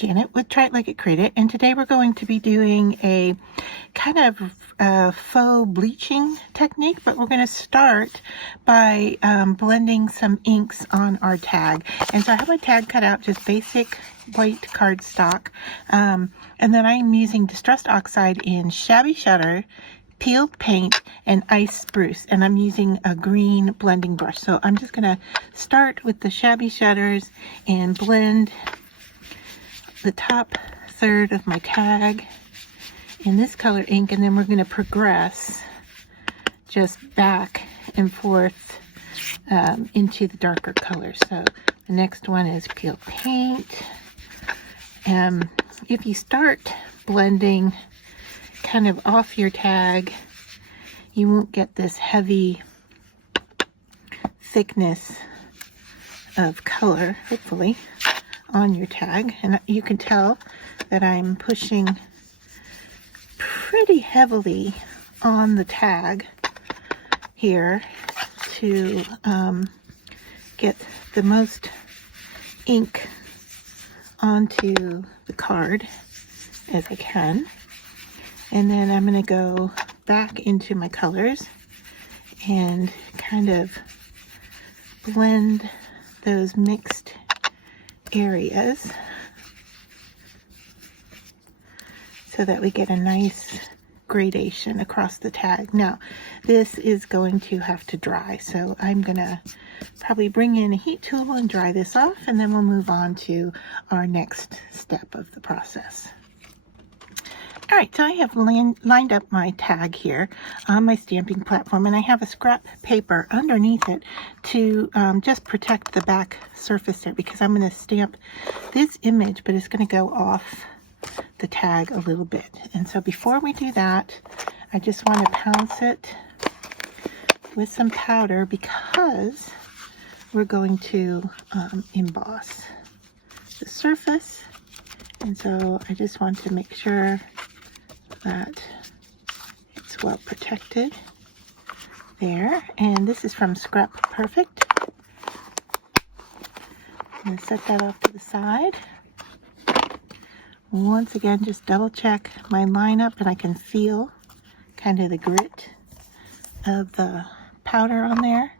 Janet with Try It Like It Create It, and today we're going to be doing a kind of faux bleaching technique, but we're going to start by blending some inks on our tag. And so I have my tag cut out, just basic white cardstock, and then I'm using Distressed Oxide in Shabby Shutter, peeled paint, and ice spruce, and I'm using a green blending brush. So I'm just going to start with the Shabby Shutters and blend the top third of my tag in this color ink, and then we're going to progress just back and forth into the darker colors. So the next one is peeled paint. If you start blending kind of off your tag, you won't get this heavy thickness of color, hopefully, on your tag. And you can tell that I'm pushing pretty heavily on the tag here to get the most ink onto the card as I can. And then I'm going to go back into my colors and kind of blend those mixed areas so that we get a nice gradation across the tag. Now, this is going to have to dry, so I'm going to probably bring in a heat tool and dry this off, and then we'll move on to our next step of the process. All right, so I have lined up my tag here on my stamping platform, and I have a scrap paper underneath it to just protect the back surface there, because I'm going to stamp this image, but it's going to go off the tag a little bit. And so before we do that, I just want to pounce it with some powder, because we're going to emboss the surface. And so I just want to make sure that it's well protected there. And this is from Scrap Perfect. I'm going to set that off to the side. Once again, just double check my lineup, and I can feel kind of the grit of the powder on there.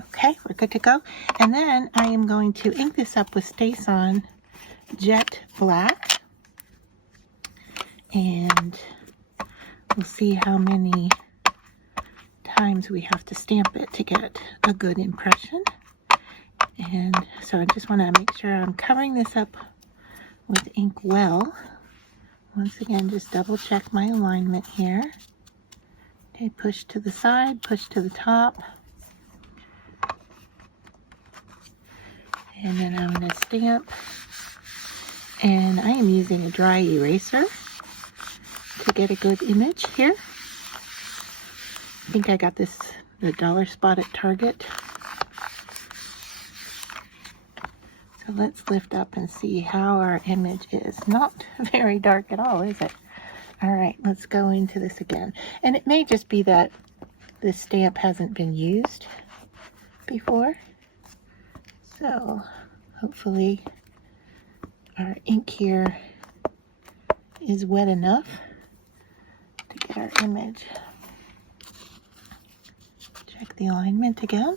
Okay, we're good to go. And then I am going to ink this up with StazOn Jet Black. And we'll see how many times we have to stamp it to get a good impression. And so I just want to make sure I'm covering this up with ink well. Once again, just double check my alignment here. Okay, push to the side, push to the top. And then I'm going to stamp. And I am using a dry eraser to get a good image here. I think I got this the dollar spot at Target. So let's lift up and see how our image is. Not very dark at all, is it? All right, let's go into this again. And it may just be that this stamp hasn't been used before. So hopefully our ink here is wet enough to get our image. Check the alignment again.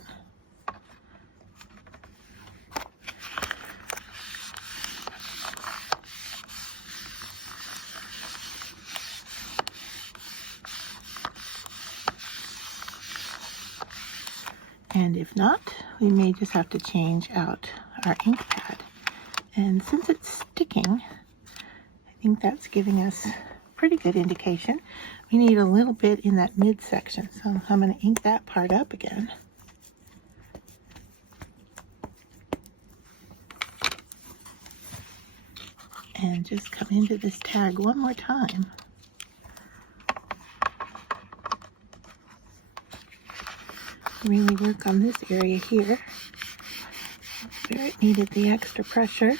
And if not, we may just have to change out our ink pad. And since it's sticking, I think that's giving us pretty good indication. We need a little bit in that midsection, so I'm going to ink that part up again. And just come into this tag one more time. Really work on this area here where it needed the extra pressure.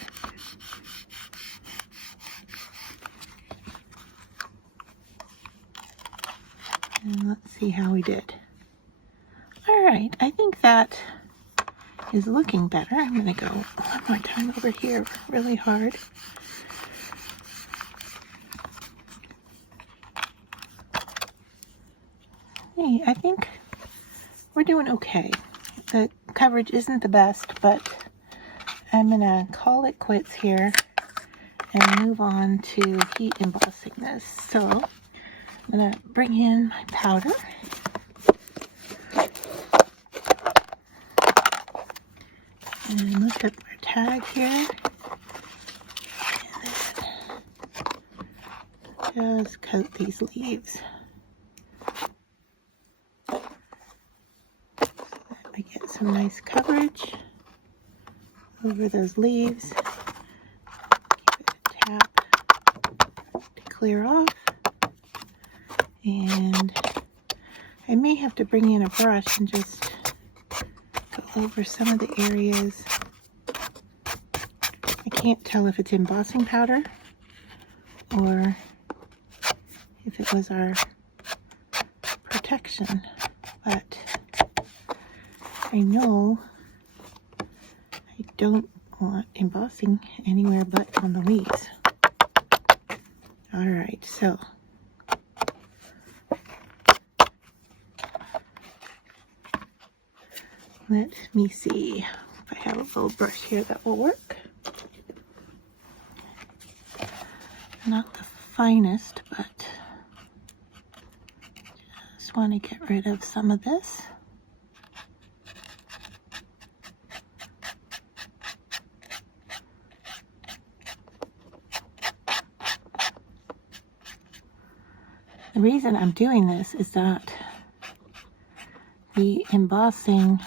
And let's see how we did. All right, I think that is looking better. I'm going to go one more time over here really hard. Hey, I think we're doing okay. The coverage isn't the best, but I'm going to call it quits here and move on to heat embossing this. So I'm going to bring in my powder. And lift up our tag here. And just coat these leaves. So that we get some nice coverage over those leaves. Give it a tap to clear off. And I may have to bring in a brush and just go over some of the areas. I can't tell if it's embossing powder or if it was our protection, but I know I don't want embossing anywhere but on the leaves. Alright, so let me see if I have a little brush here that will work. Not the finest, but just want to get rid of some of this. The reason I'm doing this is that the embossing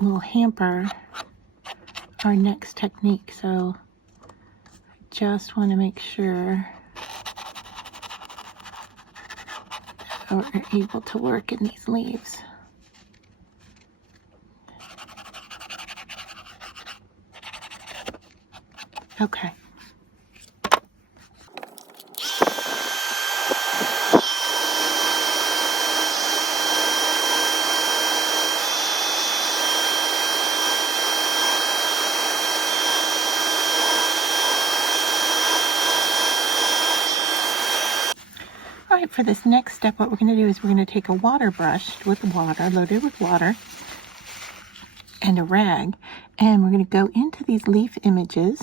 will hamper our next technique, so I just want to make sure that we're able to work in these leaves. Okay. Alright, for this next step, what we're going to do is we're going to take a water brush with water, loaded with water, and a rag, and we're going to go into these leaf images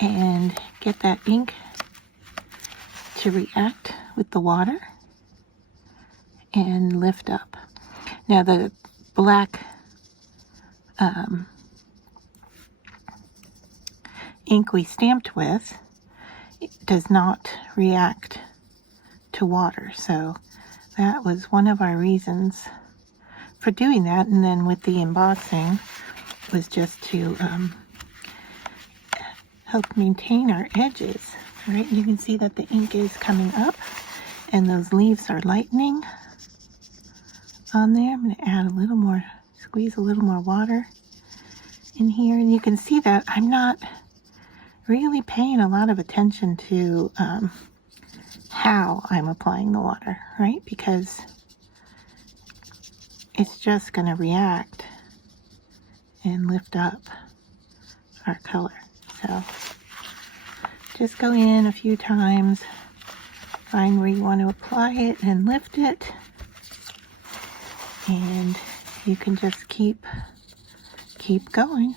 and get that ink to react with the water and lift up. Now the black ink we stamped with, it does not react to water, so that was one of our reasons for doing that. And then with the embossing was just to help maintain our edges, right? You can see that the ink is coming up and those leaves are lightening on there. I'm going to add a little more, squeeze a little more water in here, and you can see that I'm not really paying a lot of attention to how I'm applying the water, right? Because it's just going to react and lift up our color. So just go in a few times, find where you want to apply it and lift it, and you can just keep going.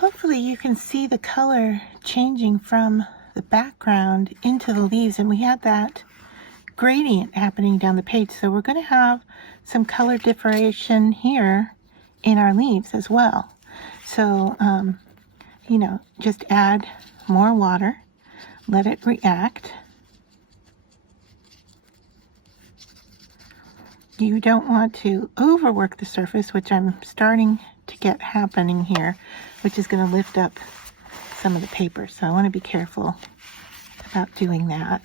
hopefully you can see the color changing from the background into the leaves, and we had that gradient happening down the page. So we're going to have some color differentiation here in our leaves as well. So, you know, just add more water, let it react. You don't want to overwork the surface, which I'm starting to get happening here, which is going to lift up some of the paper. So I want to be careful about doing that.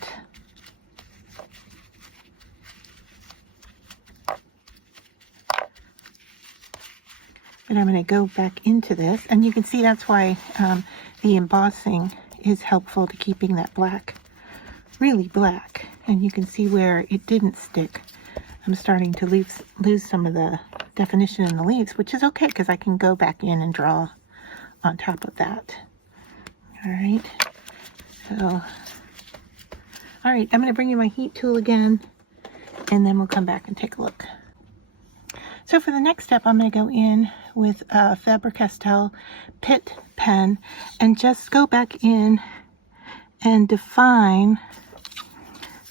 And I'm going to go back into this, and you can see that's why the embossing is helpful to keeping that black really black. And you can see where it didn't stick. I'm starting to lose some of the definition in the leaves, which is okay because I can go back in and draw on top of that. All right. So, all right, I'm going to bring you my heat tool again, and then we'll come back and take a look. So for the next step, I'm going to go in with a Faber-Castell Pitt pen and just go back in and define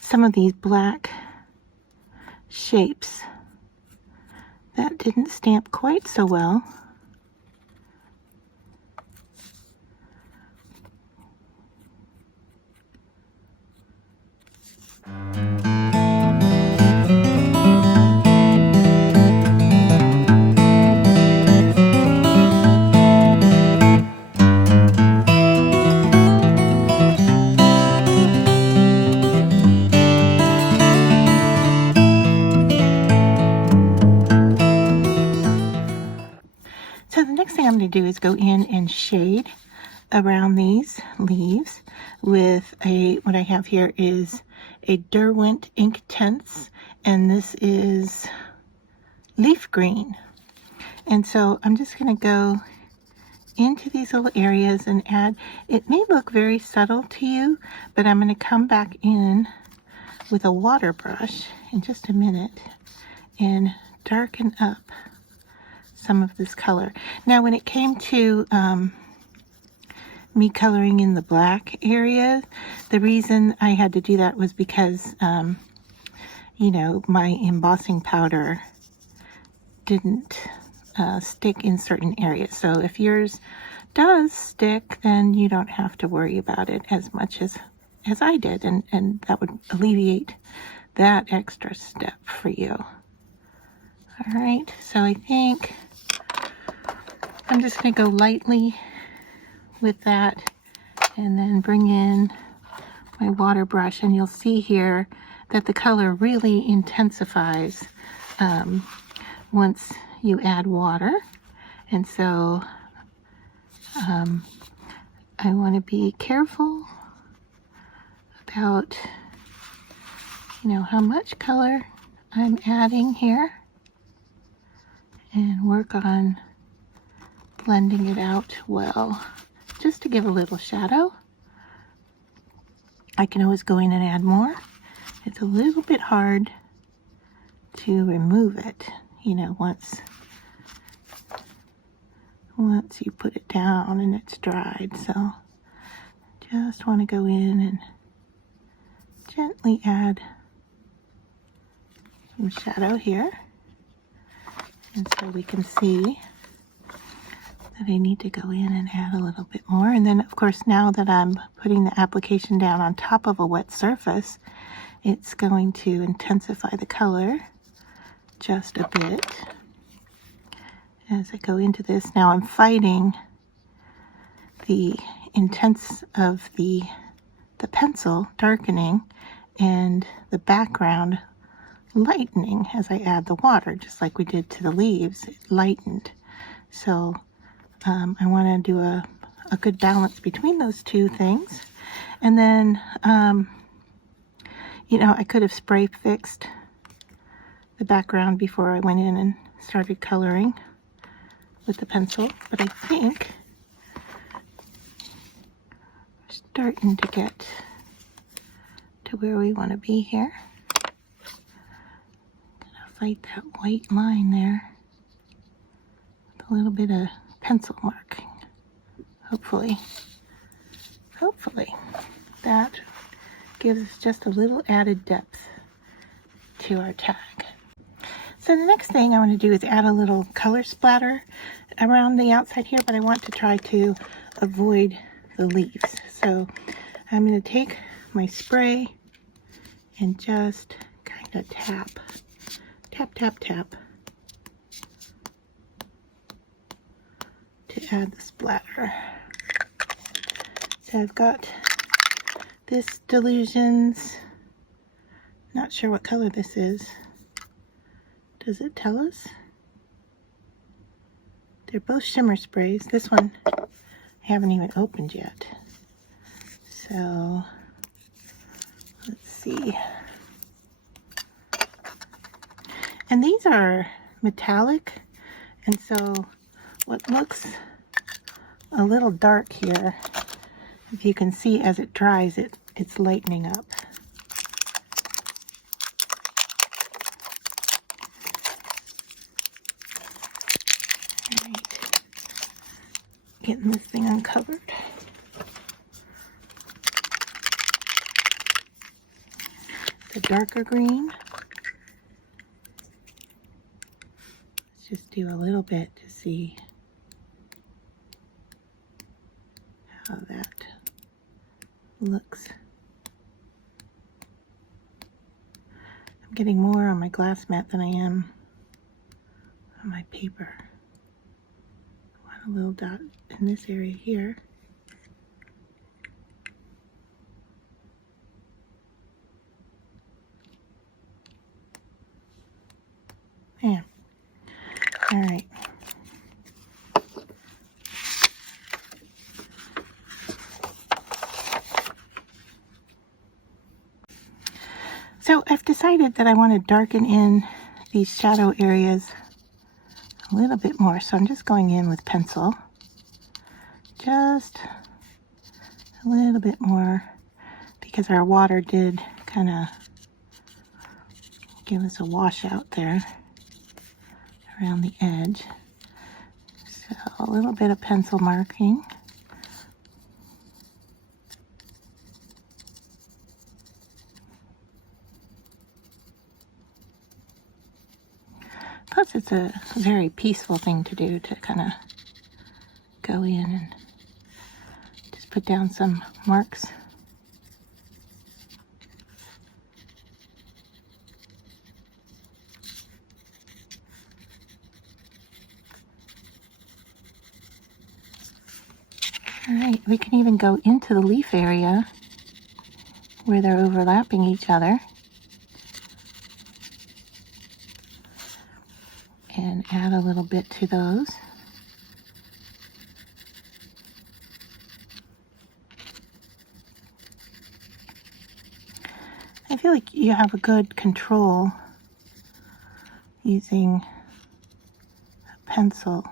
some of these black shapes that didn't stamp quite so well. So the next thing I'm going to do is go in and shade around these leaves with what I have here is a Derwent Ink Tense, and this is leaf green. And so I'm just going to go into these little areas and add, it may look very subtle to you, but I'm going to come back in with a water brush in just a minute and darken up some of this color. Now when it came to me coloring in the black areas, the reason I had to do that was because you know, my embossing powder didn't stick in certain areas. So if yours does stick, then you don't have to worry about it as much as I did, and that would alleviate that extra step for you. All right, so I think I'm just going to go lightly with that and then bring in my water brush, and you'll see here that the color really intensifies once you add water. And so I want to be careful about, you know, how much color I'm adding here, and work on blending it out well, just to give a little shadow. I can always go in and add more. It's a little bit hard to remove it, you know, once you put it down and it's dried. So just want to go in and gently add some shadow here, and so we can see that I need to go in and add a little bit more. And then of course, now that I'm putting the application down on top of a wet surface, it's going to intensify the color just a bit as I go into this. Now I'm fighting the intense of the pencil darkening and the background lightening as I add the water, just like we did to the leaves. It lightened. So I want to do a good balance between those two things. And then, you know, I could have spray fixed the background before I went in and started coloring with the pencil, but I think we're starting to get to where we want to be here. Gonna fight that white line there with a little bit of pencil marking. hopefully that gives us just a little added depth to our tag. So the next thing I want to do is add a little color splatter around the outside here, but I want to try to avoid the leaves. So I'm going to take my spray and just kind of tap to add the splatter. So I've got this Delusions, not sure what color this is. Does it tell us? They're both shimmer sprays. This one I haven't even opened yet. So let's see. And these are metallic, and so what looks a little dark here, if you can see as it dries, it's lightening up. All right. Getting this thing uncovered. The darker green. Let's just do a little bit to see how that looks. I'm getting more on my glass mat than I am on my paper. I want a little dot in this area here. Yeah. All right. So I've decided that I want to darken in these shadow areas a little bit more. So I'm just going in with pencil. Just a little bit more, because our water did kind of give us a washout there around the edge. So a little bit of pencil marking. Plus it's a very peaceful thing to do, to kind of go in and just put down some marks. All right, we can even go into the leaf area where they're overlapping each other and add a little bit to those. I feel like you have a good control using a pencil.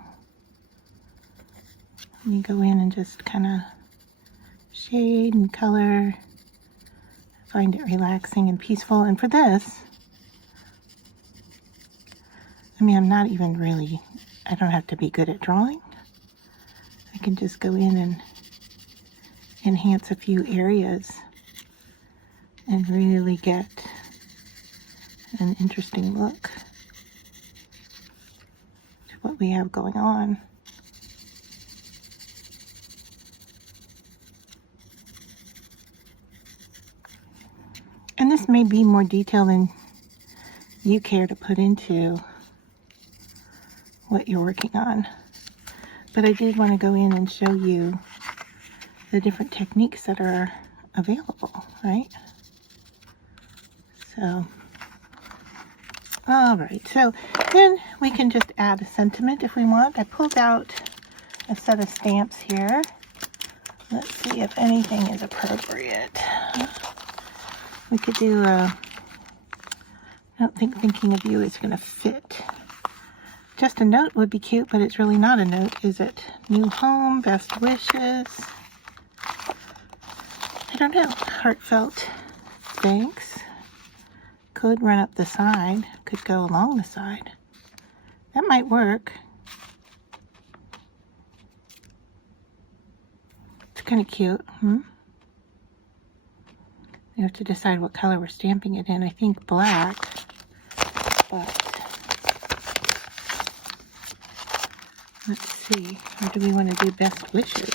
You go in and just kind of shade and color, find it relaxing and peaceful. And for this, I mean, I'm not even really, I don't have to be good at drawing. I can just go in and enhance a few areas and really get an interesting look to what we have going on. And this may be more detail than you care to put into what you're working on. But I did want to go in and show you the different techniques that are available, right? So, all right. So then we can just add a sentiment if we want. I pulled out a set of stamps here. Let's see if anything is appropriate. We could do a, I don't think thinking of you is going to fit. Just a note would be cute, but it's really not a note, is it? New home, best wishes. I don't know. Heartfelt thanks. Could run up the side. Could go along the side. That might work. kind of cute. We have to decide what color we're stamping it in. I think black, but let's see. Or do we want to do best wishes?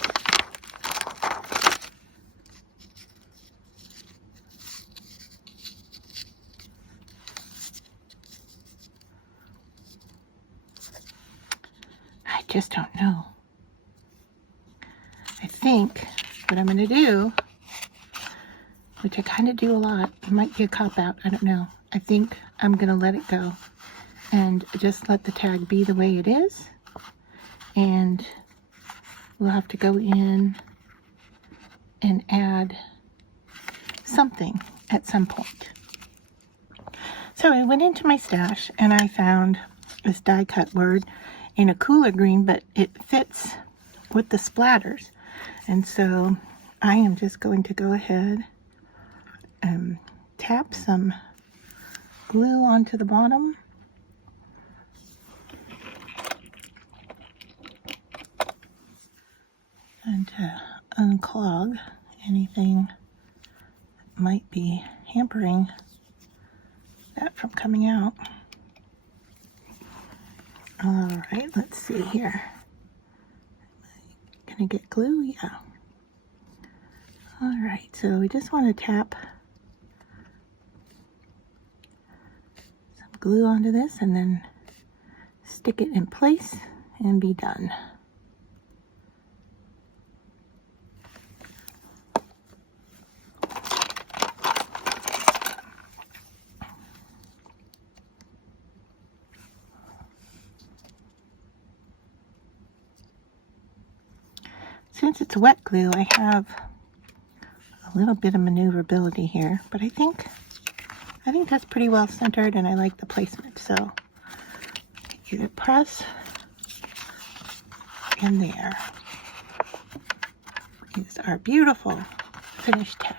I just don't know. I think what I'm going to do, which I kind of do a lot, it might be a cop-out, I don't know. I think I'm going to let it go and just let the tag be the way it is. And we'll have to go in and add something at some point. So I went into my stash and I found this die cut word in a cooler green, but it fits with the splatters. And so I am just going to go ahead and tap some glue onto the bottom. And to unclog anything that might be hampering that from coming out. All right, let's see here. Gonna get glue? Yeah. All right, so we just want to tap some glue onto this and then stick it in place and be done. Since it's wet glue, I have a little bit of maneuverability here, but I think that's pretty well centered and I like the placement. So either press in there. Is our beautiful finished tag.